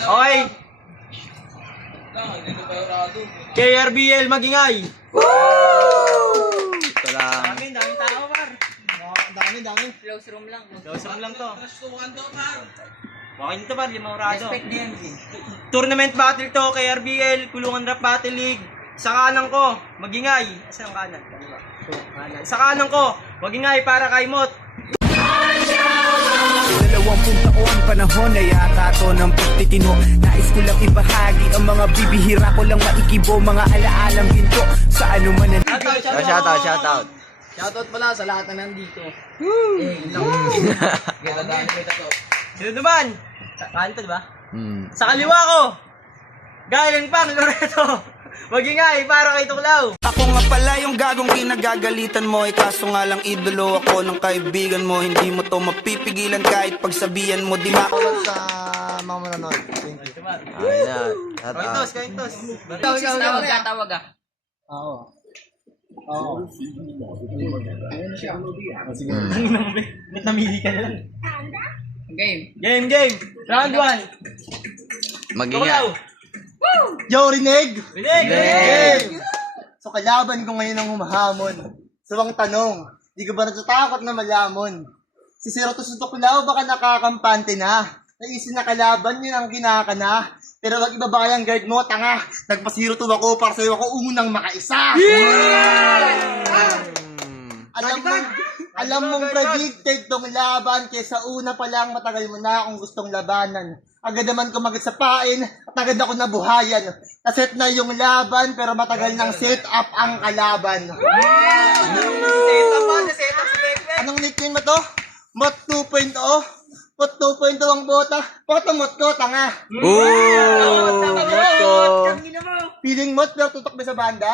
Okay. KRBL magingay. Woo! Ito lang. Daming tao, par. Dami. Close room lang. Close room lang to. Bakit nito par, limang rado. Respect DMC. Tournament battle to, KRBL, Kulungan Rap Battle League. Sa kanan ko, magingay. Saan ang kanan? Kanan. Sa kanan ko, magingay para kay Mot. 20 taon panahon ay yata to ng pagtitino. Nais ko lang ibahagi ang mga bibihira ko lang maikibo, mga alaalang ginto sa anuman na... Shoutout. Shoutout pala sa lahat na nandito. Sino naman? Kanan to, diba? Sa kaliwa ko, galing pang Loreto. Magingay para kay Tuklaw. Ako nga pala yung gagong kinagagalitan mo, kaso nga lang idolo ako ng kaibigan mo. Hindi mo to mapipigilan kahit pagsabihan mo, di ma... Sa mga manonood. Thank you. Ayun na. Kaintos. Tawag ah. Oo. Sige. Ba't namili ka na lang? Game. Game. Round 1. Magingay. Yo, Rinig! Rinig! So, kalaban ko ngayon ang humahamon. Sabang tanong, di ka ba natatakot na malamon? Si Sir Tuklaw baka nakakampante na. Naisin na kalaban yun ang kinakana. Pero wag ibabayang guard mo, tanga. Nagpasiruto ako para sa'yo ako unang makaisa. Alam mong predicted tong laban kesa una pa lang matagal mo na akong gustong labanan. Agad naman kumagat sa pain at agad ako nabuhayan. Naset na yung laban pero matagal nang set up ang kalaban. Anong nickname mo to? Mot 2.0? Mot 2.0 ang bota? Bota mot ko, tanga. Feeling mot pero tutok ba sa banda?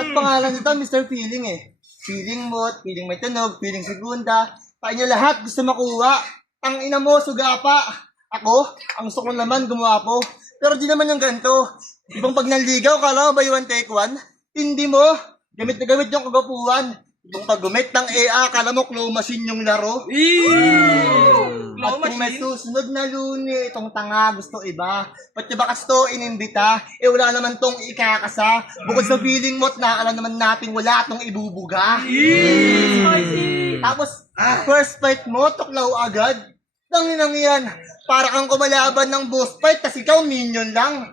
At pangalan nito Mr. Feeling eh. Feeling mot, feeling may tunog, feeling segunda. Tayo lahat gusto makuha. Ang ina mo, suga pa. Ako, ang gusto ko naman gumapo. Pero di naman yung ganito. Ibang pag nanligaw, kala mo ba yung take one? Hindi mo. Gamit na gamit yung kagapuan. Ibang pag gumit ng EA, kala mo claw machine yung laro. At kung may susunod na luni, itong tanga gusto iba. Ba't niya ba kasto inimbita? Eh wala naman tong ikakasa. Bukod sa feeling mo't alam naman natin wala tong ibubuga. Tapos, first fight mo, tuklaw agad. Tanginang yan. Para kang kumalaban ng boss fight, kasi ikaw minion lang.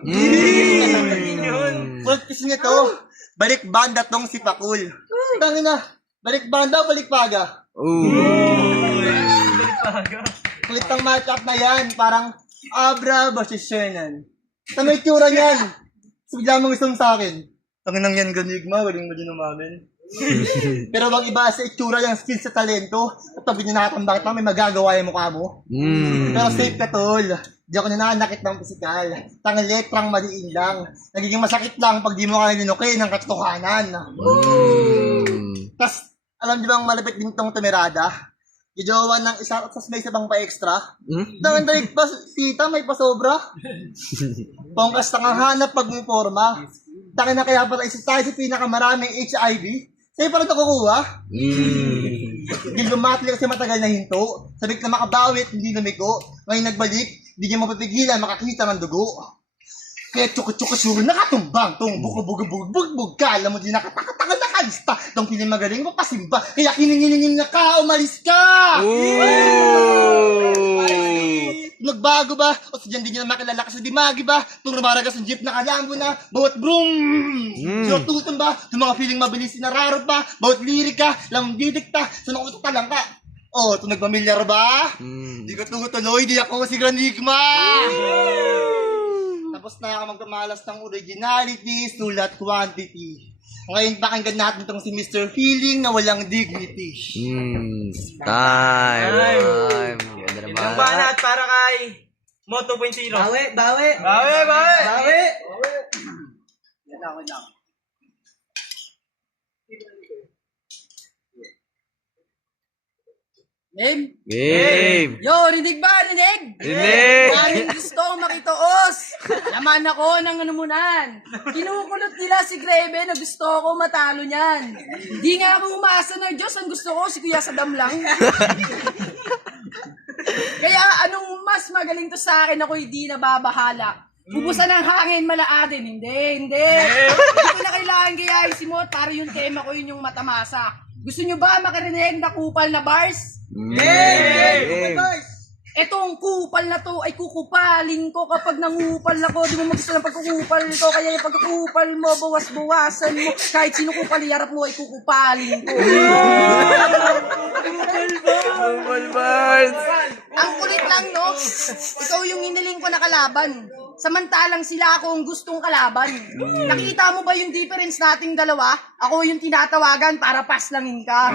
Full kasi nito, balik banda tong si Pakul. Tangina, balik banda o balik paga? Kulit ang matchup na yan, parang Abra versus Shernan. Sa may tsura niyan, so bigla mong gusto sa akin. Tanginang yan, ganigma, waling mo din umamin. Pero wag iba sa itsura yung skills sa talento at pag binanatan bakit may magagawa yung mukha mo. Pero safe ka tol, di ako nananakit ng pisikal. Tangang letrang maliin lang. Nagiging masakit lang pag di mo kaya ninukin ng katotohanan. Tas alam di ba ang malapit din tong tumirada? Gijowa ng isa at may sabang pa extra. Tangang daig pa tita may pasobra. Pangkas tangang hanap pag may forma. Tangin na kaya pala isa tayo sa pinakamaraming HIV. Sa'yo pa rin ito kukuha? Hindi lumatli kasi matagal na hinto. Sabik na makabawit, hindi lumiko. Ngayon nagbalik, hindi niya mapapigilan makakita ng dugo. Kaya tsuka-tsuka-suri, nakatumbang tong bug-bug-bug-bug-bug ka. Alam mo di nakatakatakal na kalista. Tong piling magaling mo pasimba. Kaya kininginingin na ka, umalis ka! Nagbago ba? O sa dyan di nyo na makilala kasi di magi ba? Kung rumaragas ang jeep na kalambo na, bawat broom! Sinututan ba? Yung mga feeling mabilis nararot ba? Bawat lirika, lang didikta, so nakutok lang ka. Oh, ito nagpamilyar ba? Di ko tuloy, di ako si Granigma! Tapos na ako magkamalas ng originality, sulat quantity. Ngayon pakinggan natin itong si Mr. Feeling na walang dignity. Time. Isang banat para kay Mo 2.0. Bawi. Yan lang. Game. Yo, rinig ba? Rinig? Maring gusto ko makitoos. Laman ako ng anumunan. Kinukulot nila si Grebe na gusto ko matalo niyan. Hindi nga ako umaasa ng Diyos. Ang gusto ko si Kuya Saddam lang. Kaya anong mas magaling to sa akin, ako hindi nababahala. Bubusan ng hangin, malaatin. Hindi. Hindi ko na kailangan gayahin si Mot para yung tema ko yun yung matamasa. Gusto nyo ba makarinig na kupal na bars? Hey! Etong kupal na to ay kukupalin ko kapag nangupal ako. Di mo magusto ng pagkukupal ko. Kaya yung pagkukupal mo, bawas-bawasan mo. Kahit sino kupal iharap mo ay kukupalin ko. Kupal bars. Ang kulit lang, no? Ikaw yung hiniling ko na kalaban. Samantalang sila ako ang gustong kalaban. Nakita mo ba yung difference nating dalawa? Ako yung tinatawagan para paslangin ka.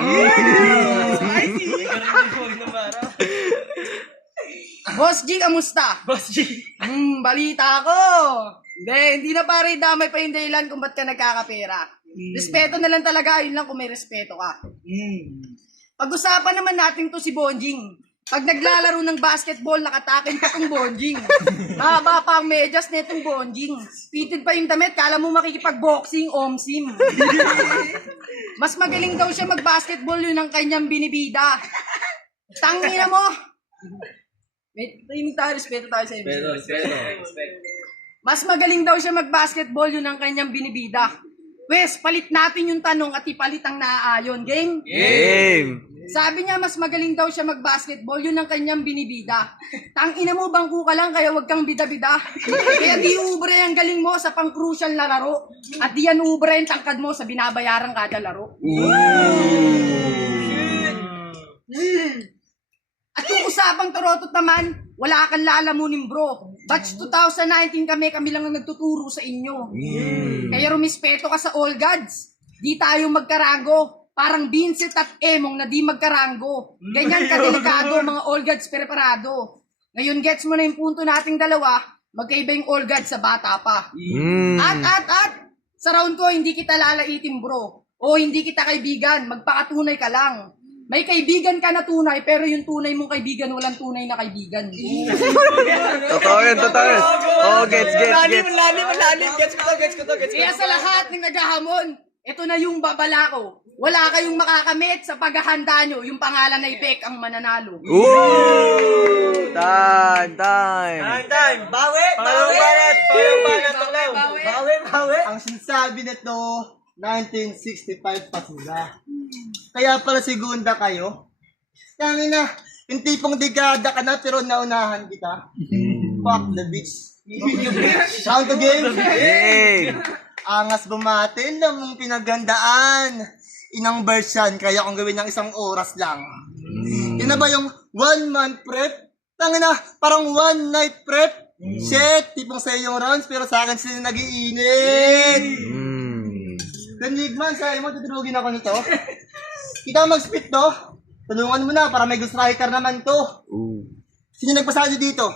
Boss G, kamusta? Boss G. Balita ko. Hindi na pare damay pa yung dahilan kung ba't ka nagkakapera. Respeto na lang talaga, yun lang kung may respeto ka. Pag-usapan naman natin to si Bonjing. Pag naglalaro ng basketball, nakatakin pa tong Bonjing. Mahaba pa ang medyas netong Bonjing. Fitted pa yung damit, kala mo makikipag-boxing, omsim. Mas magaling daw siya mag-basketball, yun ang kanyang binibida. Tangina mo! May tayo, respeto tayo sa iyo. Mas magaling daw siya mag-basketball, yun ang kanyang binibida. Wes, palit natin yung tanong at ipalit ang naaayon. Game? Game. Sabi niya, mas magaling daw siya mag-basketball, yun ang kanyang binibida. Tangina mo, bangko ka lang, kaya wag kang bida-bida. Kaya di ubre ang galing mo sa pang-crucial na laro. At di yan ubre ang tangkad mo sa binabayarang kada laro. At kung usapang tarotot naman, wala kang lalamunin bro. Batch 2019 kami lang ang nagtuturo sa inyo. Kaya rumispeto ka sa all gods. Di tayo magkarango. Parang Vincent at Emong na di magkarango. Ganyan kadelikado mga all gods preparado. Ngayon gets mo na yung punto nating dalawa, magkaiba yung all gods sa bata pa. At! Sa round ko, hindi kita lalaitin bro. O hindi kita kaibigan, magpakatunay ka lang. May kaibigan ka na tunay, pero yung tunay mong kaibigan, walang tunay na kaibigan. Totoo yun. Oh, gets. Lalim. Gets ko to. Kaya sa lahat ng naghahamon, ito na yung babala ko. Wala kayong makakamit sa paghahanda nyo. Yung pangalan na Ipek ang mananalo. Ooh! Time. Bawi. Ang sinasabi nito, 1965 pa sila. Kaya pala segunda kayo. Kaya na, yung tipong dekada ka na pero naunahan kita. Fuck the bitch. Sound the game. Game. Angas bumatin na mong pinagandaan. Inang version, kaya kung gawin ng 1 oras lang. Yun na ba yung 1 month prep? Tangina, parang 1 night prep. Shit, tipong sa'yo yung rounds, pero sa akin sila nag-iinit. Ganigman, sa'yo mo, tutulugin ako nito. Kita mag-spit to. Tulungan mo na, para may ghostwriter naman to. Sino nagpasado dito?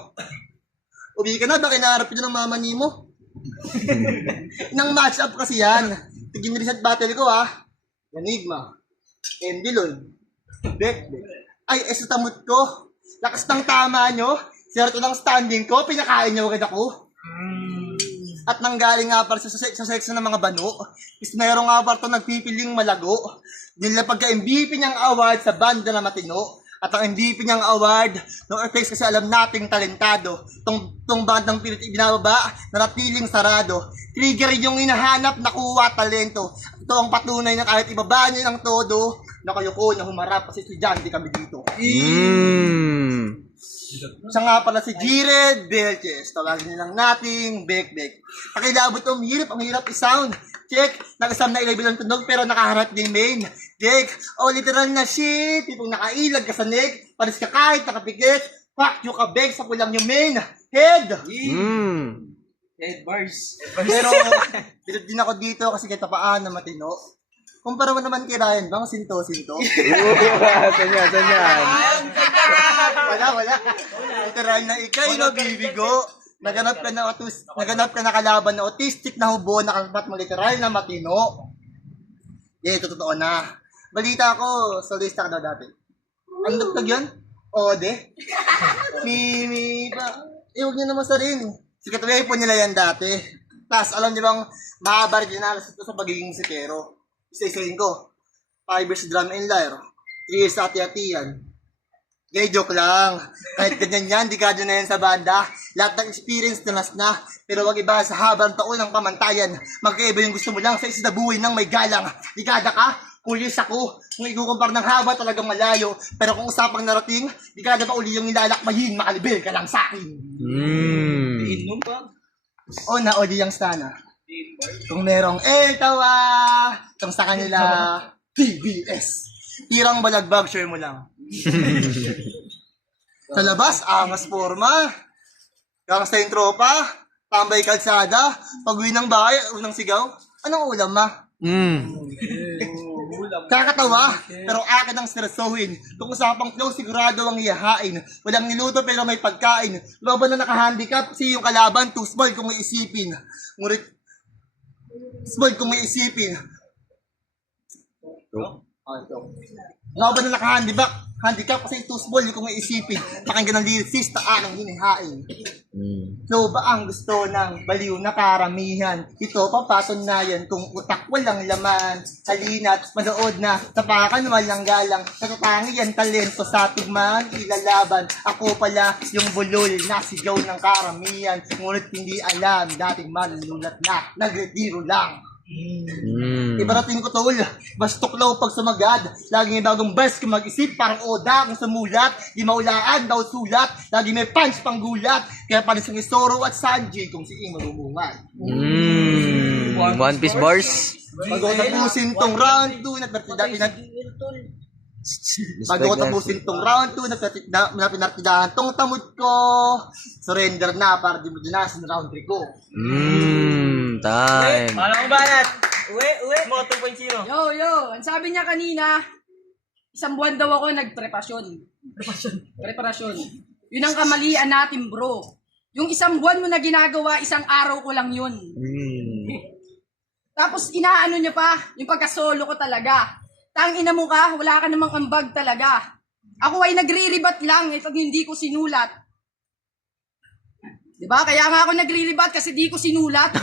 Uwi ka na, baka inaarap yun ng mama ni mo. Inang match up kasi yan. Tigin reset battle ko ha. Enigma, Endilon, Bek. Ay, sa tamot ko. Lakas ng tama nyo. Sirto ng standing ko, pinakain nyo agad ako. At nanggaling nga para sa section ng mga bano. Is meron nga para ito nagpipiling malago. Nila pagka-MVP niyang award sa banda na matino. At ang MVP niyang award, no effects kasi alam nating talentado. Tong bandang pilit ibinababa, naratiling sarado. Trigger yung hinahanap, nakuha talento. Ito ang patunay na kahit ibaba niyo ng todo, na kayo ko na humarap kasi estudyante kami dito. Siya nga pala si Jired Belches. Tawagin nilang nating Bek. Pakilabot ang hirap i-sound. Check, nag-asam na ilay ng tunog pero nakaharap din main. Check, literal na shit. Tipong nakailag ka sa neck. Paris ka kahit nakapikit. Fuck you ka Bek sa kulang yung main. Head! Head bars. Pero, bilad din ako dito kasi kahit paan na matino. Kumpara mo naman kay Ryan bang sinto-sinto? Saan yan? Wala. Literal na ikay, no, bibigo. Naganap ka na kalaban na autistic na hubo, nakapat mo literal na matino. Ito totoo na. Balita ko, solista ka daw dati. Ang dugtog yun? Ode? Mimi pa. Huwag niyo naman sa rin. Sikat po nila yan dati. Tapos, alam niyo bang, mahaba rin dinalas ito sa pagiging sikero. Isa-isahin ko. 5 years drum and lyre. 3 years sa ati-atiyan. Gay, joke lang. Kahit ganyan yan, dekada na yan sa banda. Lahat ng experience na. Pero wag iba sa habang taon ng pamantayan. Magkaiba yung gusto mo lang sa isa na buhay ng may galang. Dekada ka, pulis ako. Kung ikukumpar ng haba talagang malayo. Pero kung usapang narating, dekada pa uli yung nilalakbayin, makalibel ka lang sa akin. O na uli yung sana. Kung merong tawa, kung sa kanila, TBS. Tirang balagbag, share mo lang. Sa labas, angas forma. Kang sa yung tropa, tambay kalsada, pag-uwi ng bahay, unang sigaw. Anong ulam, ma? Kakatawa, pero akin ang stresohin. Kung usapang flow, sigurado ang iyahain. Walang niluto pero may pagkain. Loban na naka-handicap, si yung kalaban, too small kung may isipin. Ngunit, small kung may isipin. Loban na naka-handicap kasi too small kung may isipin. Pakinggan ng lyricist na anong hinihain. Flow ba ang gusto ng baliw na karamihan? Ito papatunayan kung utak walang laman. Halina't manood na tapakan walang galang. Natatangi yan talento sa tugman ilalaban. Ako pala yung bulol na sigaw ng karamihan. Ngunit hindi alam dating manunulat na nagretiro lang. Ibarating ko tol, bastuklaw pag sumagad. Laging may bagong verse kung mag-isip, parang oda kung sumulat. Di maulaan daw sulat, lagi may punch pang gulat. Kaya panis yung Isoro at Sanji kung si Imo marubungan. One Piece bars. Bago ko tapusin tong round 2 Bago ko tapusin tong round 2 na pinartidahan tong tamod ko. Surrender na para di mo dinasin round 3 ko. Time. Paano kong banat? Uwi. Mo 2.0. Yo, ang sabi niya kanina, 1 buwan daw ako nagpreparasyon. Preparasyon. Yun ang kamalian natin, bro. Yung 1 buwan mo na ginagawa, 1 araw ko lang yun. Tapos inaano niya pa, yung pagka-solo ko talaga. Tangina mo ka, wala ka namang ambag talaga. Ako ay nagre-rebat lang, pag hindi ko sinulat. Diba? Kaya nga ako nagre-rebat kasi di ko sinulat.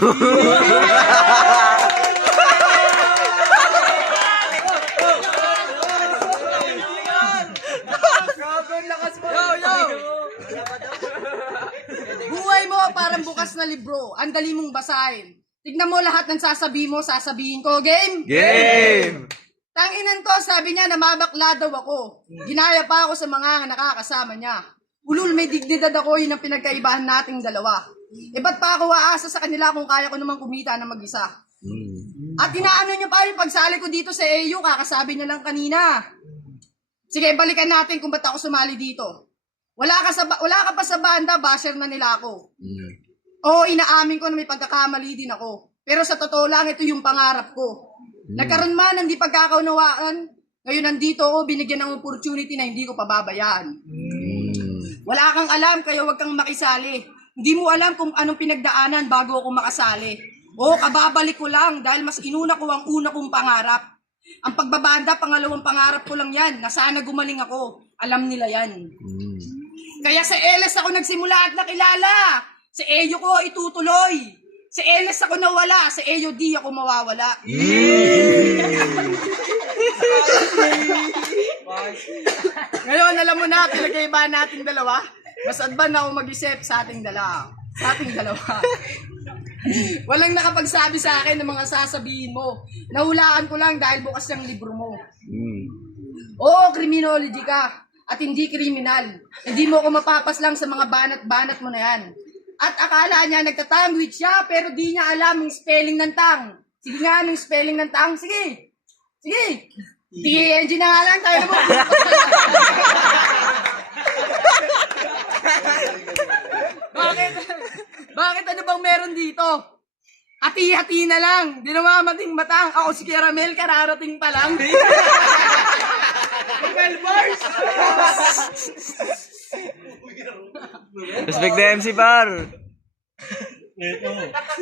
Buhay mo parang bukas na libro. Ang dali mong basahin. Tignan mo lahat ng sasabihin ko. Game? Game! Tanginan ko, sabi niya, namabakla daw ako. Ginaya pa ako sa mga nakakasama niya. Ulul, may dignidad ako, yun ang pinagkaibahan nating dalawa. Ba't pa ako aasa sa kanila kung kaya ko naman kumita na mag-isa? At inaano niyo pa yung pagsali ko dito sa AU, kakasabi niya lang kanina. Sige, balikan natin kung ba't ako sumali dito. Wala ka pa sa banda, basher na nila ako. Oo, inaamin ko na may pagkakamali din ako. Pero sa totoo lang, ito yung pangarap ko. Nagkaroon man ng di pagkakaunawaan, ngayon nandito ako, binigyan ng opportunity na hindi ko pababayaan. Wala kang alam, kaya wag kang makisali. Hindi mo alam kung anong pinagdaanan bago ako makasali. O, kababalik ko lang dahil mas inuna ko ang una kong pangarap. Ang pagbabanda, pangalawang pangarap ko lang yan, na sana gumaling ako. Alam nila yan. Kaya sa LS ako nagsimula at nakilala. Sa EO ko itutuloy. Sa LS ako nawala, sa EO di ako mawawala. Ngayon, alam mo na, pinagkaibahan nating dalawa. Mas advan na ako mag-isip sa ating dalawa. Walang nakapagsabi sa akin ng mga sasabihin mo. Nahulaan ko lang dahil bukas yung libro mo. Oo, criminology ka. At hindi kriminal. Hindi mo ako mapapas lang sa mga banat-banat mo na yan. At akala niya nagtatangwit siya, pero di niya alam yung spelling ng tang. Sige nga, yung spelling ng tang. Sige. TNG na nga lang, tayo na mo. Bakit ano bang meron dito? Hati-hati na lang. Di naman mating matang. Ako si Caramel, kararating pa lang. 12 bars! Respect the MC, par.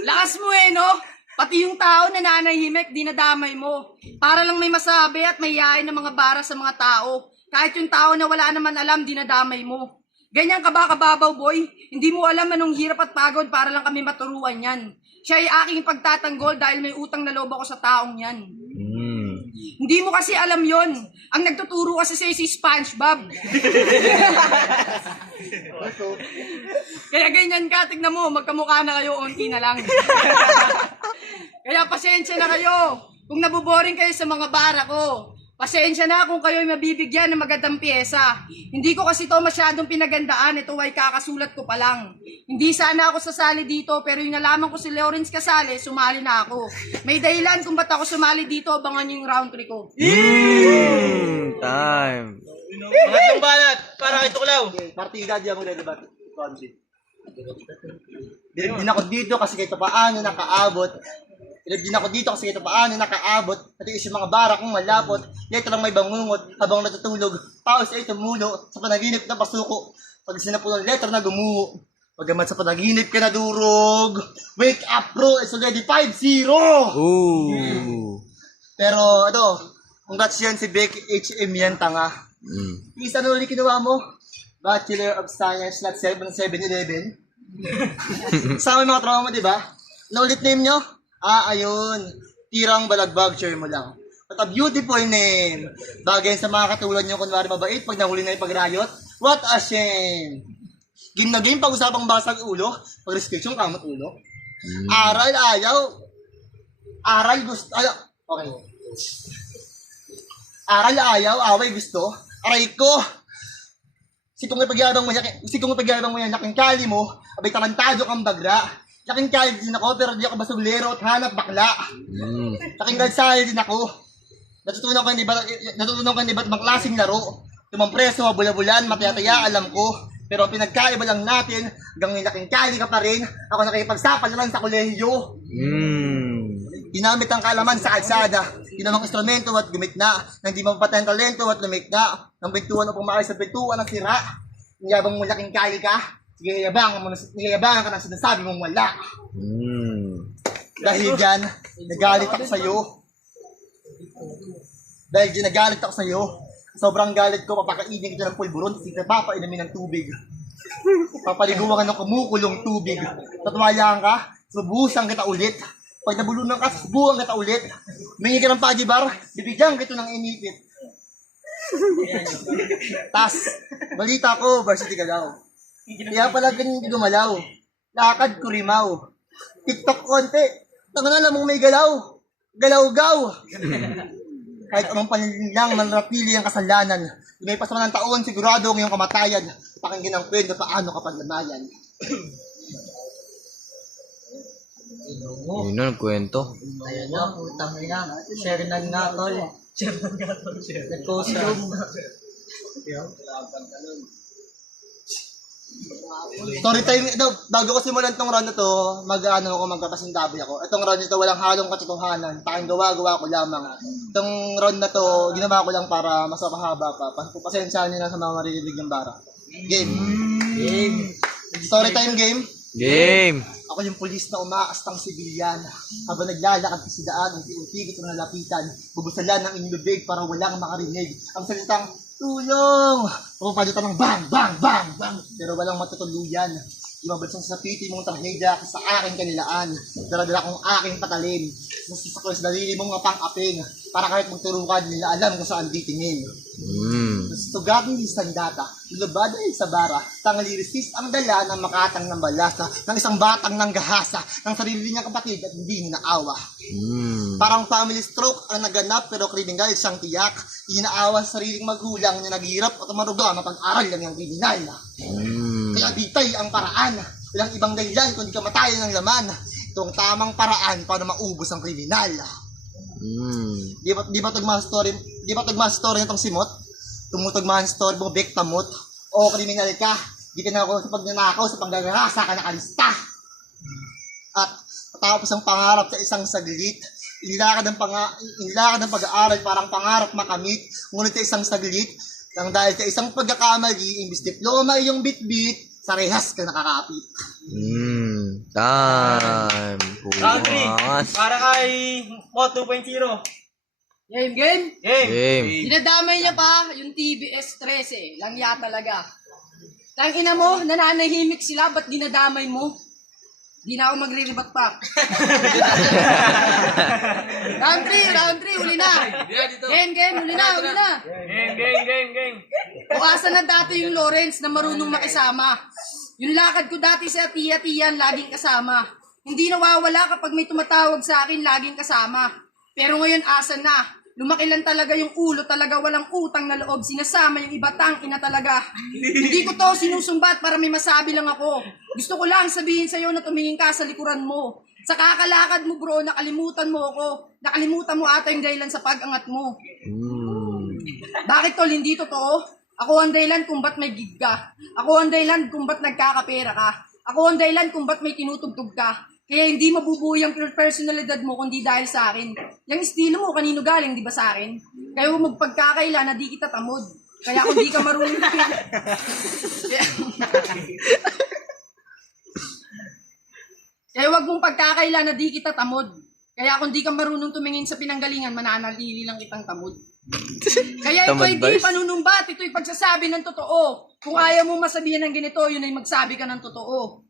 Lakas mo no? Pati yung tao na nanahimik, dinadamay mo. Para lang may masabi at may yain ng mga bara sa mga tao. Kahit yung tao na wala naman alam, dinadamay mo. Ganyan ka ba kababaw, boy? Hindi mo alam anong hirap at pagod para lang kami maturuan yan. Siya ay aking pagtatanggol dahil may utang na loob ako sa taong yan. Hindi mo kasi alam yon. Ang nagtuturo kasi sa'yo si SpongeBob. Kaya ganyan ka, tignan mo, magkamukha na kayo, unti na lang. Kaya pasensya na kayo. Kung nabuboring kayo sa mga bara ko, pasensya na kung kayo'y mabibigyan ng magandang pyesa. Hindi ko kasi to masyadong pinagandaan. Ito ay kakasulat ko pa lang. Hindi sana ako sasali dito, pero yung nalaman ko si Lawrence kasali, sumali na ako. May dahilan kung ba't ako sumali dito, abangan nyo yung round 3 ko. Time. Pangatlong banat, para kay Tuklaw. Partida di ako nagdebat. Din ako dito kasi kahit paano nakaabot. Din ako dito kasi kahit paano nakaabot. Natiis yung mga bara kong malapot. Letra lang may bangungot habang natutulog. Paus ay tumulo sa panaginip na pasuko. Pag sinapo ng letra na gumuho. Pagamat sa panaginip ka na durog. Wake up bro, it's already 5-0! Ooh. Pero ito, congrats yan si Becky HM yan, tanga. Isa na ulit kinuha mo? Bachelor of Science, not 7-11. Sama yung mga trauma mo, di ba? Naulit name nyo? Ayun. Tirang Balagbag, share mo lang. What a beautiful name. Bagay sa mga katulad nyo, kunwari mabait, pag nahuli na yung pagrayot. What a shame. Game na game, pag-usapang basag ulo, pag-restriction, kamot ulo. Aral, ayaw. Aral, gusto, ayaw. Okay. Aral, ayaw, away, gusto. Aray ko. Sikong ipagyabang mo yan, laking kali mo, abay tarantado kang bagra. Laking kali din ako, pero di ako basuglero at hanap bakla. Laking gadsaya din ako. Natutunan ko yung iba't ibang klaseng laro. Tumampreso, bula-bulan, mataya-taya, alam ko. Pero pinagkaiba lang natin, hanggang laking kali ka pa rin, ako nakikipagsapal na lang sa kolehiyo. Ginamit ang kalaman sa kalsada, ginawang instrumento at gumit na, nang di mapatay ang talento at lumik na, nang bintuan o pumakay sa bintuan at sira. Niyabang mo laking kali ka, niyayabangan ka na sinasabi mong wala. Dahil dyan, nagalit ako sa'yo. Sobrang galit ko, papakainin kita ng pulburon, kasi papainumin ng tubig. Papaliguan ka ng kumukulong tubig. Tatwayaan ka, subusan kita ulit. Pag nabulunan ka, subukan kita ulit. Mingi ka ng pagibar, bibigyan kita ng inipit. Tas, balita ko, varsity ka daw. Kaya pala ganyan gumalaw. Lakad ko rimaw. TikTok konti. Alam mong may galaw. Galaw-gaw. Kahit anong panilang manratili ang kasalanan. May pasaman ng taon, sigurado ang iyong kamatayan. Pakinggan ang kwento paano kapag lamayan. Yun na, nagkwento. Ayan na, putang ina. Share na nga, tol. Nag-post na. Story time, ito, bago ko simulan tong round na to, magpapasindabi ako. Itong round na to, walang halong katotohanan. Paking gawa ko lamang. Itong round na to, ginawa ko lang para mas mapahaba pa. Pasensyahan nyo na sa mga maririnig ng bara. Game. Story time game. Game. Ako yung pulis na umaastang sibilyan. Habang naglalakad sa daan, unti-unti ko nalapitan. Bubusalan ng inyong bibig para walang makarinig. Ang salitang, tulong! Pupalitan ng bang, bang, bang, bang. Pero walang matutuluyan. Imabalsang sa piti mong trahedya sa aking kanilaan. Daradala kong aking patalim. Nasasaklo sa dalili mong pang-aping. Para kahit magturukan nila alam kung saan titingin. Sugating di sandata. Lulubad ay sa bara. Tangali resist ang dala ng makatang ng balasa. Ng isang batang ng gahasa. Ng sarili niyang kapatid at hindi naawa. Parang family stroke ang naganap pero kriminal siyang tiyak. Inaawa sa sariling magulang na naghihirap at maruga mapag-aral lang yung kriminal. Kaya ditay ang paraan. Walang ibang dahilan kundi kamatayan ng laman. Itong tamang paraan para maubos ang kriminal. Di ba tagmahal story nitong simot? Tumutagmahal story mong bektamot. O kriminal ka. Di ka na ako sa pagnanakaw, sa paggagarasa ka nakalista. At patapos ang pangarap sa isang saglit, inilakad ng pag-aaral parang pangarap makamit. Ngunit sa isang saglit, nang dahil sa isang pagkakamali, imbis diploma iyong bit-bit, sa rehas ka nakakapit. Time. Round 3, Pumas. para kay Mot 2.0. Game. Game. Dinadamay niya pa yung TBS 13. Langya talaga. Tangina mo, nananahimik sila, ba't dinadamay mo? Di na ako magre-rebut pa. round 3, huli na. Game, huli na. Game. Bukasan na dati yung Lawrence na marunong makisama. Yung lakad ko dati sa tiya-tiyan, laging kasama. Hindi nawawala kapag may tumatawag sa akin, laging kasama. Pero ngayon asan na? Lumaki lang talaga yung ulo, talaga walang utang na loob. Sinasama yung iba, ina talaga. Hindi ko to sinusumbat para may masabi lang ako. Gusto ko lang sabihin sa'yo na tumingin ka sa likuran mo. Sa kakalakad mo bro, nakalimutan mo ako. Nakalimutan mo ata yung dahilan sa pag-angat mo. Bakit tol, hindi totoo? Ako ang dahilan kung ba't may gig ka. Ako ang dahilan kung ba't nagkakapera ka. Ako ang dahilan kung ba't may tinutugtog ka. Kaya hindi mabubuhay ang personalidad mo kundi dahil sa akin. Yung estilo mo, kanino galing, di ba sa akin? Kaya huwag magpagkakaila na di kita tamod. Kaya kung di ka marunong... Kaya huwag mong pagkakaila na di kita tamod. Kaya kung di ka marunong tumingin sa pinanggalingan, mananalili lang kitang tamod. Kaya ito ay di panunumbat, ito'y pagsasabi ng totoo. Kung ayaw mo masabihan ng ganito, yun ay magsabi ka ng totoo.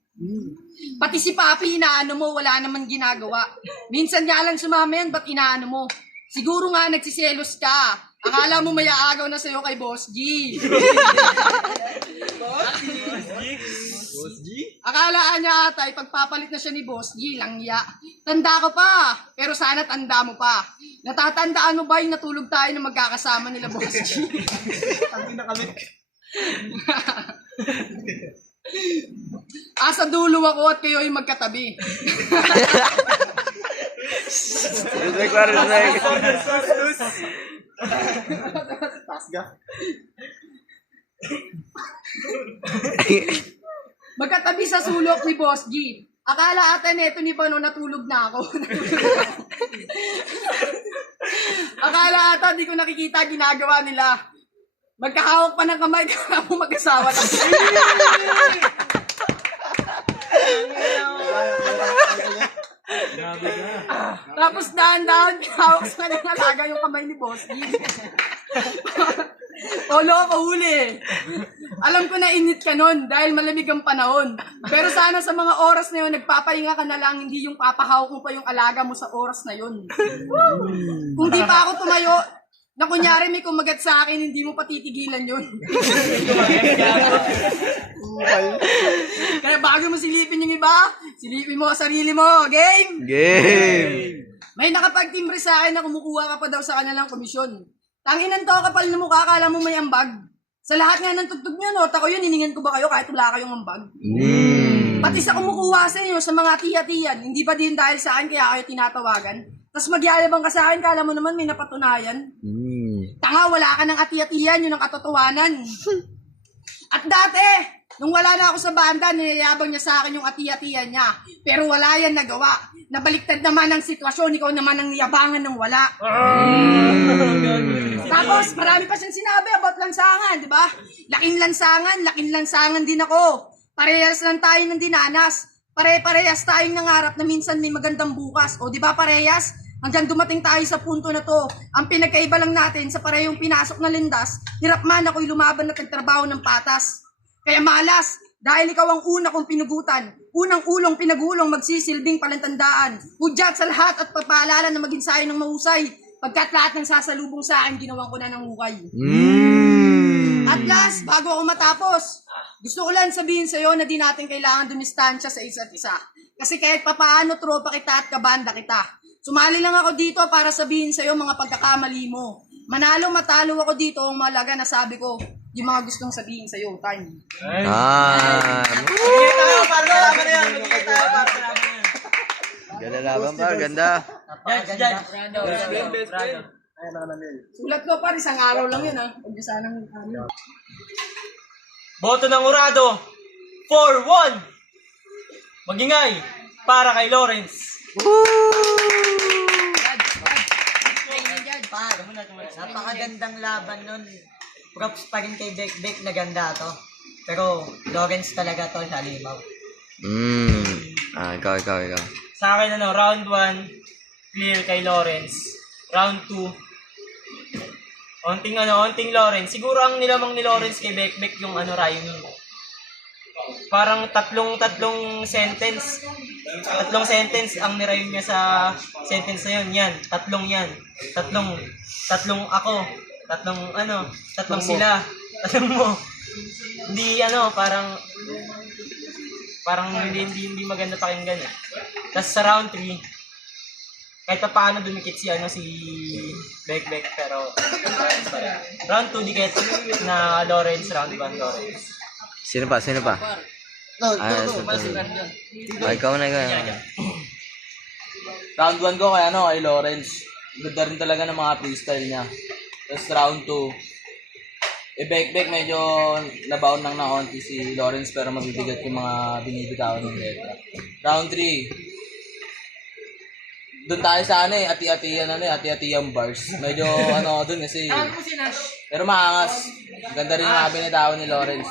Pati si Papi, inaano mo, wala naman ginagawa. Minsan nga lang sumama yan, ba't inaano mo? Siguro nga nagsiselos ka. Akala mo may aagaw na sa'yo kay Boss G. Akala niya ata, pagpapalit na siya ni Boss G, langya. Tanda ko pa, pero sana tanda mo pa. Natatandaan mo ba yung natulog tayo na magkakasama nila Boss G? Tangin na kami. Asa dulo ako at kayo ay magkatabi. Tasga. Magkatabi sa sulok ni Boss G. Akala ata neto ni Pano natulog na ako. Akala ata di ko nakikita ginagawa nila. Magkahawak pa ng kamay ka mo mag-asawa na. Tapos dahan-dahan hawak sa kanyang alaga yung kamay ni Boss G. Loko, huli. Alam ko na init ka nun dahil malamig ang panahon. Pero sana sa mga oras na yun, nagpapahinga ka na lang, hindi yung papahawak mo pa yung alaga mo sa oras na yun. Kung di pa ako tumayo, na kunyari may kumagat sa akin, hindi mo patitigilan yun. Kaya bago mo silipin yung iba, silipin mo sarili mo. Game! May nakapagtimbre sa akin na kumukuha ka pa daw sa kanilang komisyon. Tanginan to, kapal na mukha, akala mo may ambag. Sa lahat nga ng tugtog niyo, nota ko yun, hiningan ko ba kayo kahit wala kayong ambag? Pati sa kumukuha sa inyo, sa mga tiya-tiyan, hindi ba din dahil sa akin kaya kayo tinatawagan? Tapos magyayabang ka sa akin, kala mo naman may napatunayan. Tanga, wala ka ng ati-atiyan, yun ang katotohanan. At dati, nung wala na ako sa banda, niyayabang niya sa akin yung ati-atiyan niya. Pero wala yan nagawa. Nabaliktad naman ang sitwasyon, ikaw naman ang niyabangan ng wala. Tapos, marami pa siyang sinabi about lansangan, di ba? Laking lansangan din ako. Parehas lang tayo ng dinanas. Pare-parehas tayong nangarap na minsan may magandang bukas. O di ba parehas? Hanggang dumating tayo sa punto na to. Ang pinagkaiba lang natin sa parehong pinasok na lindas, hirap man ako'y lumaban at nagtrabaho ng patas. Kaya malas, dahil ikaw ang una kong pinugutan. Unang ulong pinagulong magsisilbing palantandaan. Hudyat sa lahat at papaalala na maging sayo ng mahusay. Pagkat lahat ng sasalubong sa akin, ginawan ko na ng hukay. At last, bago ako matapos, gusto ko lang sabihin sa'yo na di natin kailangan dumistansya sa isa't isa. Kasi kahit papaano tropa kita at kabanda kita. Sumali lang ako dito para sabihin sa'yo mga pagkakamali mo. Manalo matalo ako dito, ang mahalaga na sabi ko, yung mga gustong sabihin sa'yo. Time. Magigay tayo para malaman na yan. Magigay tayo para malaman na yan. Ganda laban pa, ganda. Judge. Sulat ko pa, isang araw lang yun ha. Huwag niyo sanang Boto ng Urado. 4-1. Magingay para kay Lawrence. Napakagandang laban nun. Props pa rin kay Bekbek na ganda to. Pero Lawrence talaga to sa limaw. Ikaw. Sa akin round 1, clear kay Lawrence. Round 2, onting Lawrence. Siguro ang nilamang ni Lawrence kay Bekbek yung rhyming. Parang tatlong sentence. Tatlong sentence ang nirhyme niya sa sentence na yun. Yan, tatlong yan. Tatlong ako. Tatlong sila. Tatlong mo. Hindi parang hindi maganda pakinggan eh. Tapos sa round 3, kahit pa paano dumikit si Bek pero round 2 dikit na Lawrence, round 1 Lawrence. Sino pa? No, Ikaw na. Round 1 ko kay Lawrence. Ganda rin talaga ng mga freestyle niya. Tapos round 2, Bek medyo nabaon lang na konti si Lawrence pero mabibigat yung mga binibitawan ng letra. Round 3, doon tayo sa ati-atiyang bars. Medyo doon kasi. Pero maangas. Ganda rin yung mga binitawan ni Lawrence.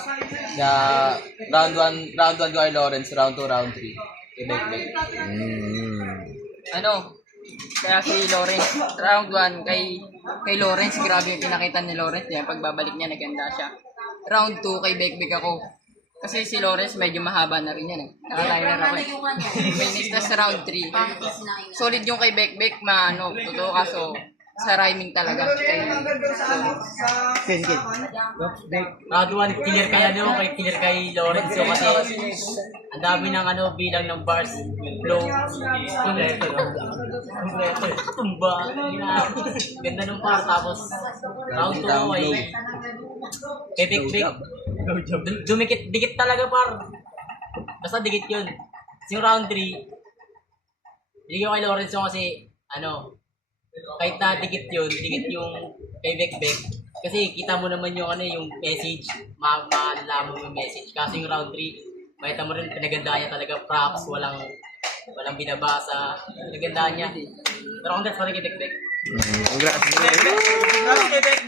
Kaya round 1 ko kay Lawrence, round 2, round 3 kay Bek. Kaya si Lawrence, round 1 kay Lawrence, grabe yung pinakita ni Lawrence. Yan, pagbabalik niya, naganda siya. Round 2 kay Bek ako. Kasi si Lawrence medyo mahaba na rin yan eh. Nakaliner ako eh. May next na sa round 3. Solid yung kay Bek, totoo kaso sa rhyming talaga. Round 1, clear kay Lawrence yung kasi ang dami ng bilang ng bars, flow, kumpleto. Tumba. Ganda ng par. Tapos round 2 kay Bek. Dikit talaga par. Basta dikit yun. Yung round 3, hindi ko kay Lawrence yung kasi kahit na dikit yung kay Bek. Kasi kita mo naman yung yung message, malalaman mo yung message. Kasi yung round 3, makita mo rin pinagandaan niya talaga, props, walang binabasa, pinagandaan niya. Pero congrats pa rin kay Bek. Congrats. Grabe kay Bek.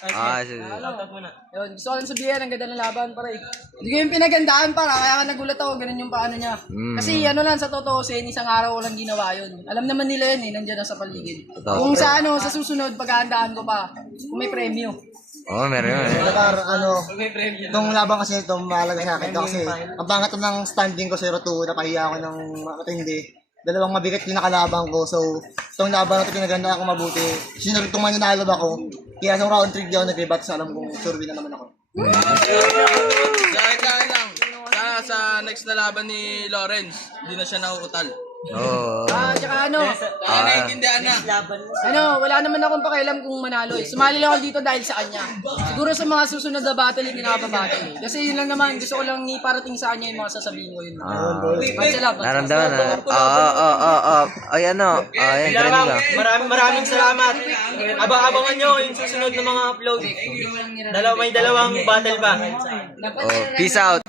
Sige. Shoutout muna. Yun, gusto ko lang sabihin, ang ganda ng laban pare. Hindi ko yung pinagandaan para, kaya nagulat ako, ganun yung paano niya. Kasi lang, sa totoo, isang araw ko lang ginawa yun. Alam naman nila yun nandiyan na sa paligid. Kung sa sa susunod, paghahandaan ko pa, kung may premyo. Meron yun. Itong labang kasi ito, mahalaga sa akin. Kasi ang pangat ng standing ko 0-2, napahiya ako ng matindi. Dalawang mabigat yung nakalabang ko. So, itong laban na ito pinaganda ako mabuti. Sinunod itong mananalo ako. Kaya sa round 3 di ako nag-rebat sa alam kong sure win na naman ako. Dahil lang. Sana sa next na laban ni Lawrence, hindi na siya nauutal. Tsaka Naiintindihan na. wala naman akong pakialam kung manalo eh. Sumali lang ako dito dahil sa kanya. Siguro sa mga susunod na battle, hindi nakapabattle eh. Kasi yun lang naman, gusto ko lang iparating sa kanya yung mga sasabihin ko yun. Naramdaman na. Ayan, training ka. Maraming salamat. Abang-abangan nyo yung susunod na mga upload. May dalawang battle pa. Peace out.